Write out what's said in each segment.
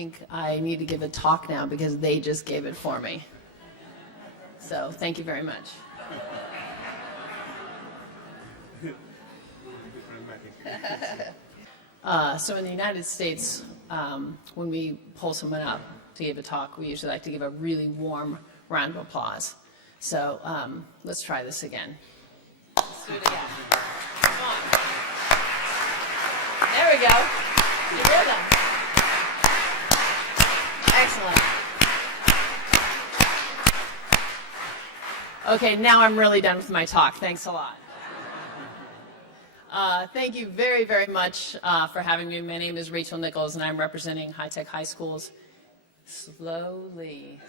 think I need to give a talk now because they just gave it for me. So thank you very much. So in the United States, when we pull someone up to give a talk, we usually like to give a really warm round of applause. So let's try this again. Let's do it again. Come on. There we go. You hear them. Excellent. Okay, now I'm really done with my talk. Thanks a lot. Thank you very, very much for having me. My name is Rachel Nichols, and I'm representing high-tech high schools. Slowly.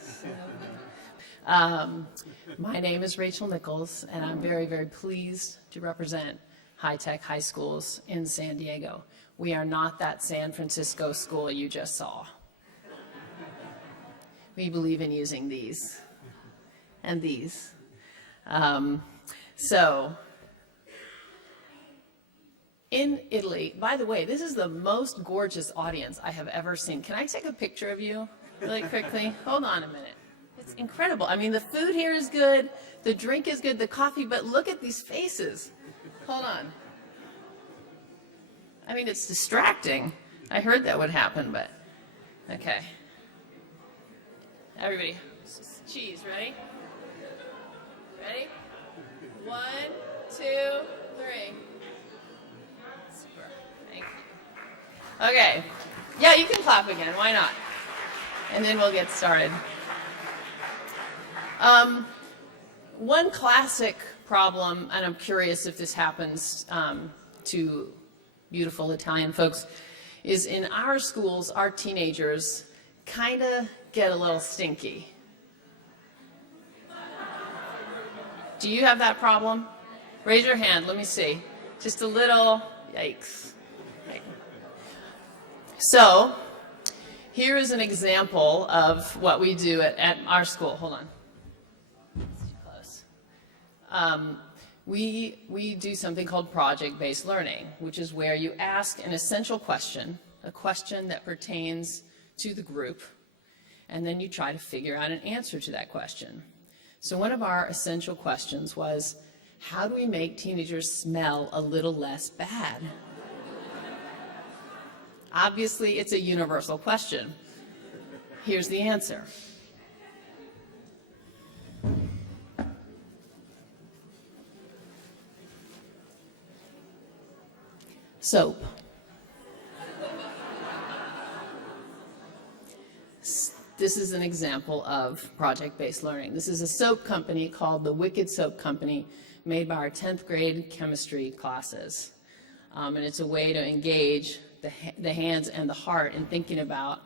My name is Rachel Nichols, and I'm very, very pleased to represent high-tech high schools in San Diego. We are not that San Francisco school you just saw. We believe in using these and these. In Italy, by the way, this is the most gorgeous audience I have ever seen. Can I take a picture of you really quickly? Hold on a minute. It's incredible. I mean, the food here is good, the drink is good, the coffee, but look at these faces. Hold on. I mean, it's distracting. I heard that would happen, but okay. Everybody, cheese, ready? Ready? 1, 2, 3. Super. Thank you. Okay. Yeah, you can clap again. Why not? And then we'll get started. One classic problem, and I'm curious if this happens to beautiful Italian folks, is in our schools, our teenagers kind of get a little stinky. Do you have that problem? Raise your hand, let me see. Just a little, yikes. Okay. So, here is an example of what we do at our school. Hold on. It's too close. We do something called project-based learning, which is where you ask an essential question, a question that pertains to the group, and then you try to figure out an answer to that question. So one of our essential questions was, how do we make teenagers smell a little less bad? Obviously, it's a universal question. Here's the answer. Soap. This is an example of project-based learning. This is a soap company called the Wicked Soap Company, made by our 10th grade chemistry classes. And it's a way to engage the hands and the heart in thinking about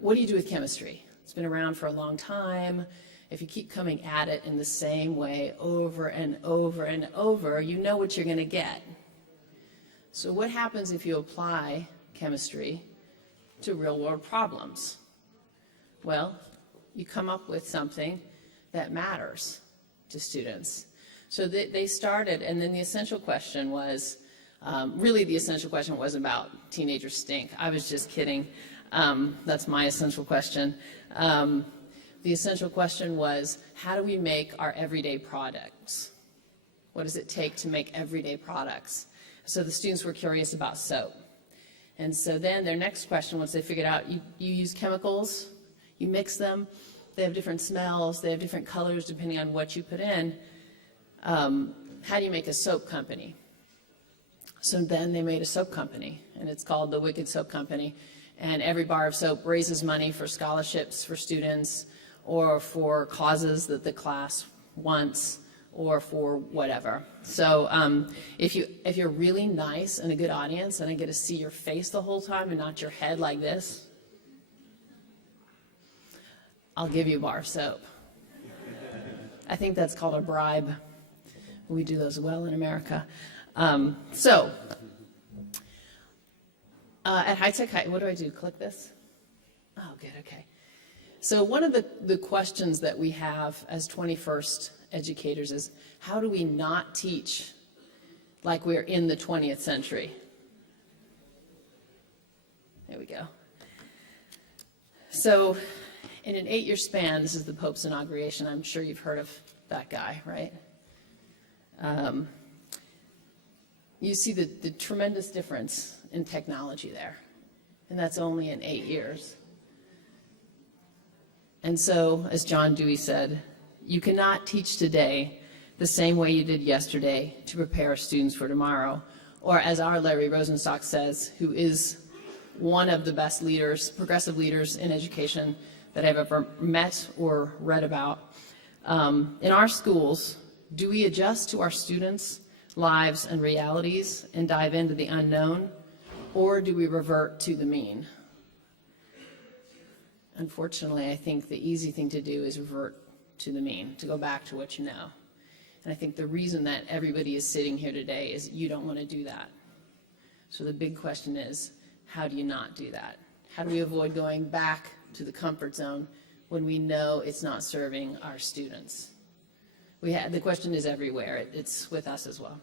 what do you do with chemistry? It's been around for a long time. If you keep coming at it in the same way over and over and over, you know what you're going to get. So what happens if you apply chemistry to real-world problems? Well, you come up with something that matters to students. So they started, and then the essential question was, really the essential question wasn't about teenagers stink. I was just kidding. That's my essential question. The essential question was, how do we make our everyday products? What does it take to make everyday products? So the students were curious about soap. And so then their next question, once they figured out you use chemicals, you mix them, they have different smells, they have different colors depending on what you put in, how do you make a soap company? So then they made a soap company, and it's called the Wicked Soap Company. And every bar of soap raises money for scholarships for students or for causes that the class wants or for whatever. So if you're really nice and a good audience and I get to see your face the whole time and not your head like this, I'll give you a bar of soap. I think that's called a bribe. We do those well in America. At High Tech High, what do I do? Click this? Oh, good, okay. So one of the questions that we have as 21st educators is, how do we not teach like we're in the 20th century? There we go. So in an 8-year span, this is the Pope's inauguration. I'm sure you've heard of that guy, right? You see the tremendous difference in technology there. And that's only in 8 years. And so, as John Dewey said, you cannot teach today the same way you did yesterday to prepare students for tomorrow. Or as our Larry Rosenstock says, who is one of the best leaders, progressive leaders in education that I've ever met or read about. In our schools, do we adjust to our students' lives and realities and dive into the unknown, or do we revert to the mean? Unfortunately, I think the easy thing to do is revert to the mean, to go back to what you know. And I think the reason that everybody is sitting here today is you don't want to do that. So the big question is, how do you not do that? How do we avoid going back to the comfort zone when we know it's not serving our students? The question is everywhere. It's with us as well.